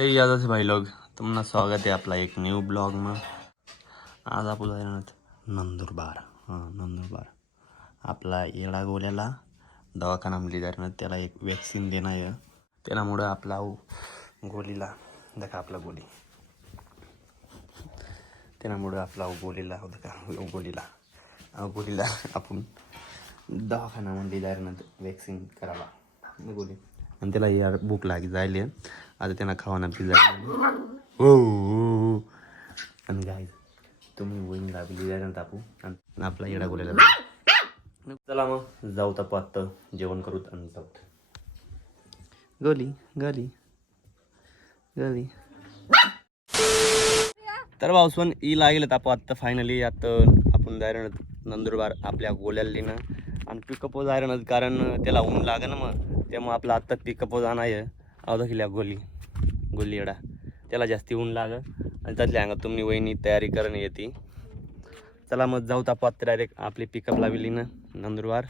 जय यादव भाई लोग, तुम्हाला स्वागत आहे आपला एक न्यू ब्लॉगમાં। आज आपण जाणार नंदुरबार। नंदुरबार आपला येडा गोल्याला दवाखान्यामध्ये जाणार, त्याला एक वॅक्सिन देणं आहे। त्यामुळे आपला गोलीला देखा आपला गोली, त्यामुळे आपला गोलीला देखा गोलीला आपण दवाखान्यामध्ये जाणार वॅक्सिन करावा गोली। आणि त्याला यार भूक लागी जायले, आता त्यांना खावाना पिझ्झा हो। आणि गाईज तुम्ही वहीन लागली जायला तापू आणि आपला येडा गोल्याला चला मग जाऊ तापू, आत्ता जेवण करूत आणि जाऊ। गोली गोली गोली तर भाऊसवन ई लागेल तापू आत्ता फायनली। आता आपण जायला नंदुरबार आपल्या गोल्याला ना आणि पिकअप जायला, कारण त्याला ऊन लागे ना, मग त्यामुळे आपला आत्ता पिकअप जाणं आहे। अवधकिल्या गोली येडा त्याला जास्ती ऊन लाग आणि त्यातल्या अंगात तुम्ही वहिनी तयारी करणं येते। चला मग जाऊ तापू आत्ता डायरेक्ट आपली पिकअप लावली ना नंदुरबार।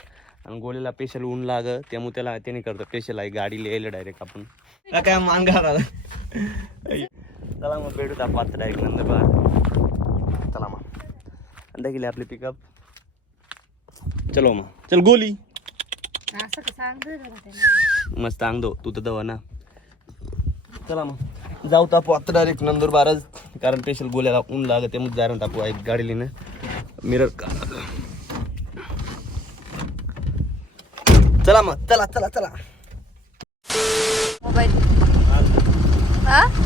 आणि गोलीला स्पेशल ऊन लाग, त्यामुळे त्याला त्याने करतो स्पेशल आहे गाडी लिहायला डायरेक्ट आपण काय मांगा। चला मग भेटू तापू आत्ता डायरेक्ट नंदुरबार। चला मग देखील आपली पिकअप, चलो मग चल गोली मस्त अंग दो तू तर दवा ना। चला मग जाऊ तापू आता डायरेक्ट नंदुरबारच, कारण स्पेशल गोल्याला ऊन लागत त्यामुळे जायला तापू एक गाडी लिहिणं मिरर का। चला मग चला चला चला मोबाईल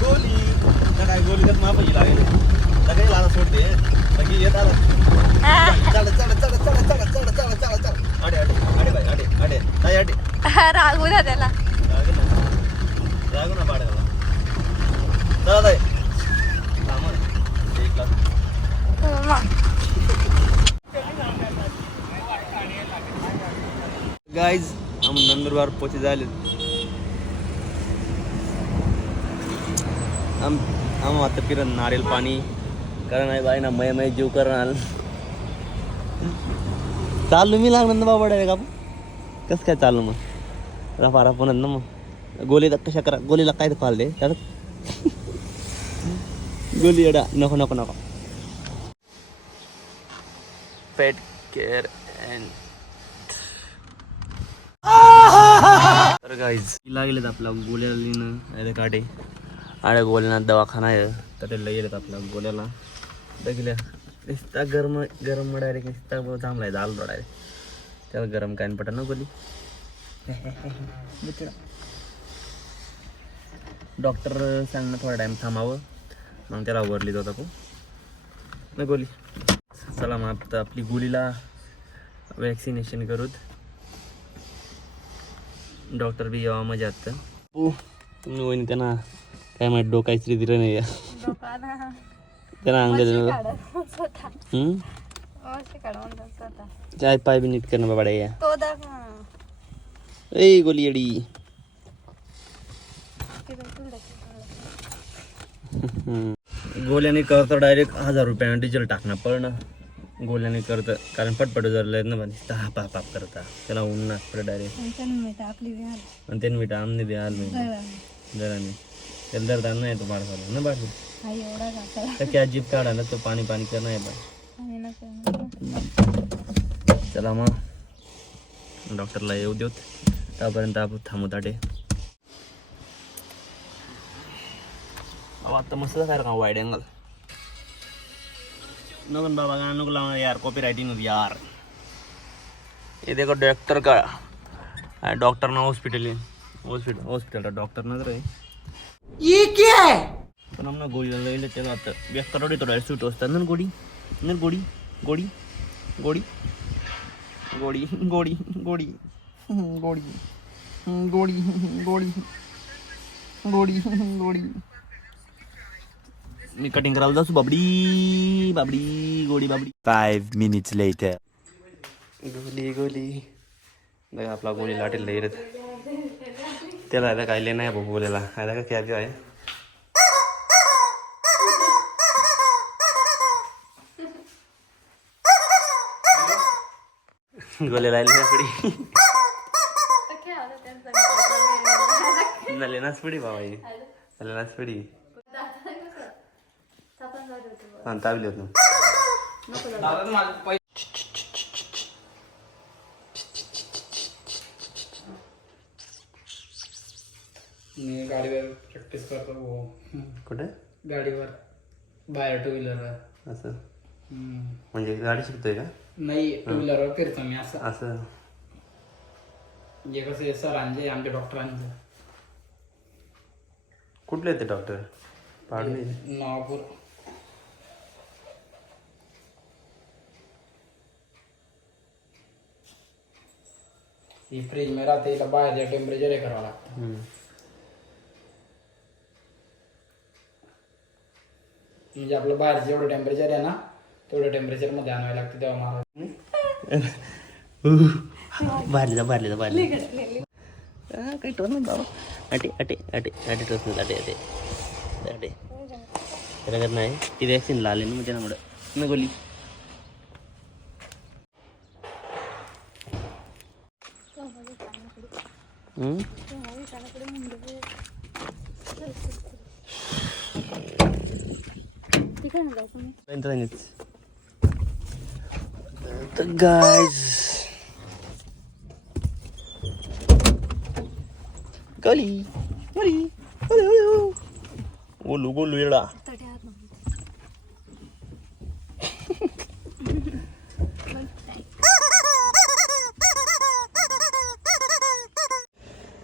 गोली काय गोली तर माप लागेल सगळे लाला सोडते बाकी येत आला। चला चला चला चला चला चला चला चला चला अडे अडे अडे भाई अडे अडे ताई अडे रागू ना त्याला रागू ना पाडायला। चला ताई सामान एक लाख गाइस हम नंदुरबार पहुंचे जाले। हम आता फिर नारियल पाणी कारण आहे बाई ना मैं जीव करणार चालू मी लागणार बाबा डायरेक्ट आपण कसं काय चालू मग रफा पण ना मग गोलीला कशा करा, गोलीला काय खाल दे त्यात गोली एडा नको नको नको पेट केअर अँड तर गाईज लागलेत आपला गोल्याला लिहिणं अरे काटे आड्या गोल्याना दवाखाना आहे तर ते लई येतात आपल्या गोल्याला देखील नुसता गरम डायरेक्ट नुसता थांबलाय झाल डायरेक्ट त्याला गरम काय पटा ना गोली। डॉक्टर सांगणं थोडा टाइम थांबावं मग त्याला वरली जात आपण ना गोली। चला मग आता आपली गोलीला वॅक्सिनेशन करूत, डॉक्टर बी यावा मजा आता। तुम्ही वहिनी त्यांना काय माहिती डोकायची दिलं नाही त्यांना अंग चाय पाय भी नीट करणं बाबा ए गोली येडी गोल्याने करतं डायरेक्ट 1000 रुपयानं डिझेल टाकणं पण गोल्याने करतं कारण पटपट जर ना बन हा पाप पाप करता त्याला ऊन ना डायरेक्ट आणि त्यांनी मिठा आमने बी आल जराने त्याला दरदार नाही तो बाळाला ना बाळू क्या जीप काढा ना तो पाणी पाणी करणं आहे बाय। चला मग डॉक्टरला येऊ देऊत त्यापर्यंत आपण थांबू ताटे बाबा। आता मस्त काय का वाईड अँगल नको बाबा गाना नको लावणार यार, कॉपी राइटिंग होती यार। ये देखो डॉक्टर का डॉक्टर ना हॉस्पिटल का डॉक्टर ना रे ये क्या है पण हम ना गोली ले लेते हैं आता व्यक्त करोड़ी तो डायरेक्ट सूट होता है ना गोली ना गोली गोली गोली गोली गोली गोली गोली गोली गोली गोली गोली मी कटिंग करायला जाऊ बाबडी बाबडी गोडी बाबडी। 5 minutes later गोली गोली बघा आपला गोली लाटेल लई त्याला आता काय लेणं आहे भाऊ गोल्याला आता का क्या आहे गोल्याला लेण्यापुढी लेण्याच पुढे बाबा त्याला थोडी तापण झालं होतं. हां तावली होत नको जाऊ. दादा माझं पै मी गाडीवर प्रॅक्टिस करतो हो. कुठे गाडीवर बाहेर टू व्हीलरवर असं म्हणजे गाडी शिकतोय का नाही टू व्हीलरवर फिरतो मी असं असं म्हणजे कसं सरांचे आमच्या डॉक्टरांचं कुठले येते डॉक्टर पाडले नागपूर ही फ्रीज में राहते हिला बाहेर टेम्परेचर हे करावं लागतं म्हणजे आपलं बाहेर जेवढं टेम्परेचर आहे ना तेवढं टेम्परेचर मध्ये आणावं लागतं तेव्हा मला बाहेर जा काही टोच नाही बाबा अटे टोच नाही अटे त्याला करत नाही ती वॅक्सिन लावली ना मग त्यामुळं न गोली तर गाइस गली गोलू येडा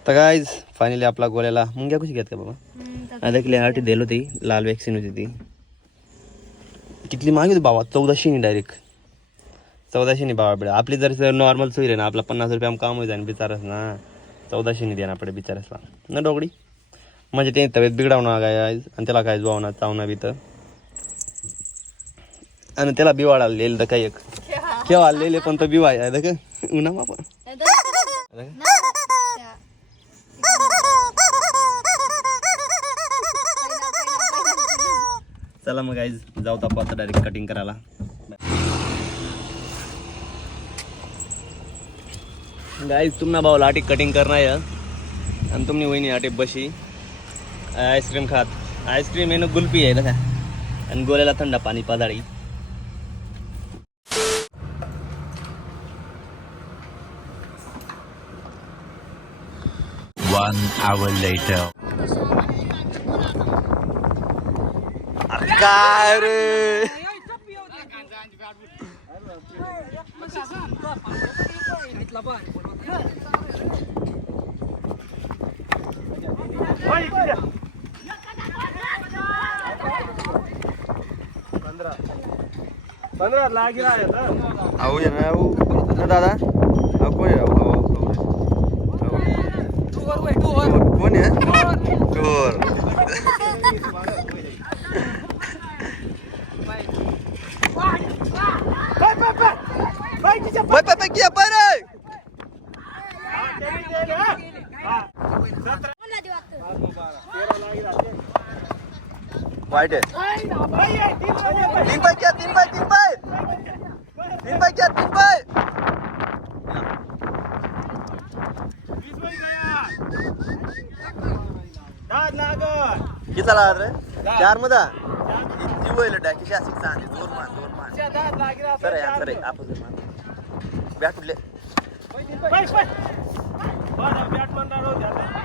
तर गाइज फायनली आपला गोल्याला मुंग्या कशी घेत का बाबा आता आठी दिली होती लाल वॅक्सिन होती ती कितली मागे होती बाबा 1400 डायरेक्ट 1400 बाबा बेटा आपली जर नॉर्मल सोयी रे ना आपला 50 रुपये काम होईल आणि बिचारस ना 1400 द्या ना पडे बिचारसला ना डोगडी म्हणजे ते तब्येत बिघडवणार काय आणि त्याला काय जोवणार चावणार बी तर आणि त्याला बिवाड आलेलं तर काही एक केव्हा आलेले पण तो बिवाय आहे का उन्हा बापा चला मग गाईज जाऊ तापू आता डायरेक्ट कटिंग करायला गाईज तुम्हाला भाऊ लाटी कटिंग करणार आहे आणि तुम्ही वहिनी आटे बशी आईस्क्रीम खात आईस्क्रीम येणं गुल्फी आहे का आणि गोल्याला थंड पाणी पादाळी 1 hour later. काय रे पंधरा लागी आहे ना आऊ ये ना आऊ ना दादा आऊ कोण आहे आऊ कोण आहे चोर क्या पर वाइट है तीन बाई क्या तीन बाई क्या तीन बाई किती लागत रे 4 मध्ये इतकी वैल डाकी शासिक सांगे दोन मान सर यार सर आपण बॅट उडले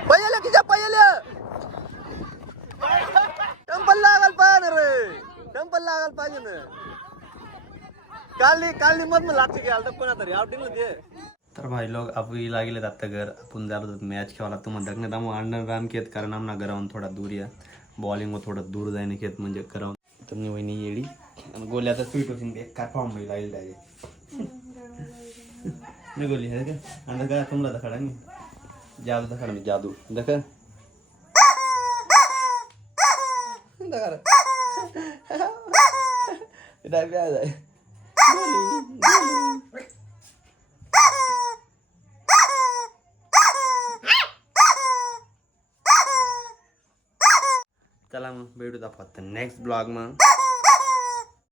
पहिले किती पहिले टेम्पल लागल पाहिजे रे टेम्पल लागल पाहिजे ना कालनी मत लागते की आलता कोणा तरी आउटिंग मध्ये तर भाई लोग अभी लागले आता घर आपण झालो मॅच खेळायला तुम्हाला दखण्यात आम्ही अंडर रान खेत कारण आमना घरावून थोडा दूर या बॉलिंग व थोडा दूर जायने खेत म्हणजे करावून तुम्ही वहिनी येडी आणि गोल्या तर स्वीट होती ते काय फॉर्म होईल लागेल डायरेक्ट मी गोली है का अंडर का तुमला दखडा मी जादू दखडा मी जादू दख चला मग भेटू दाखवत नेक्स्ट ब्लॉग मग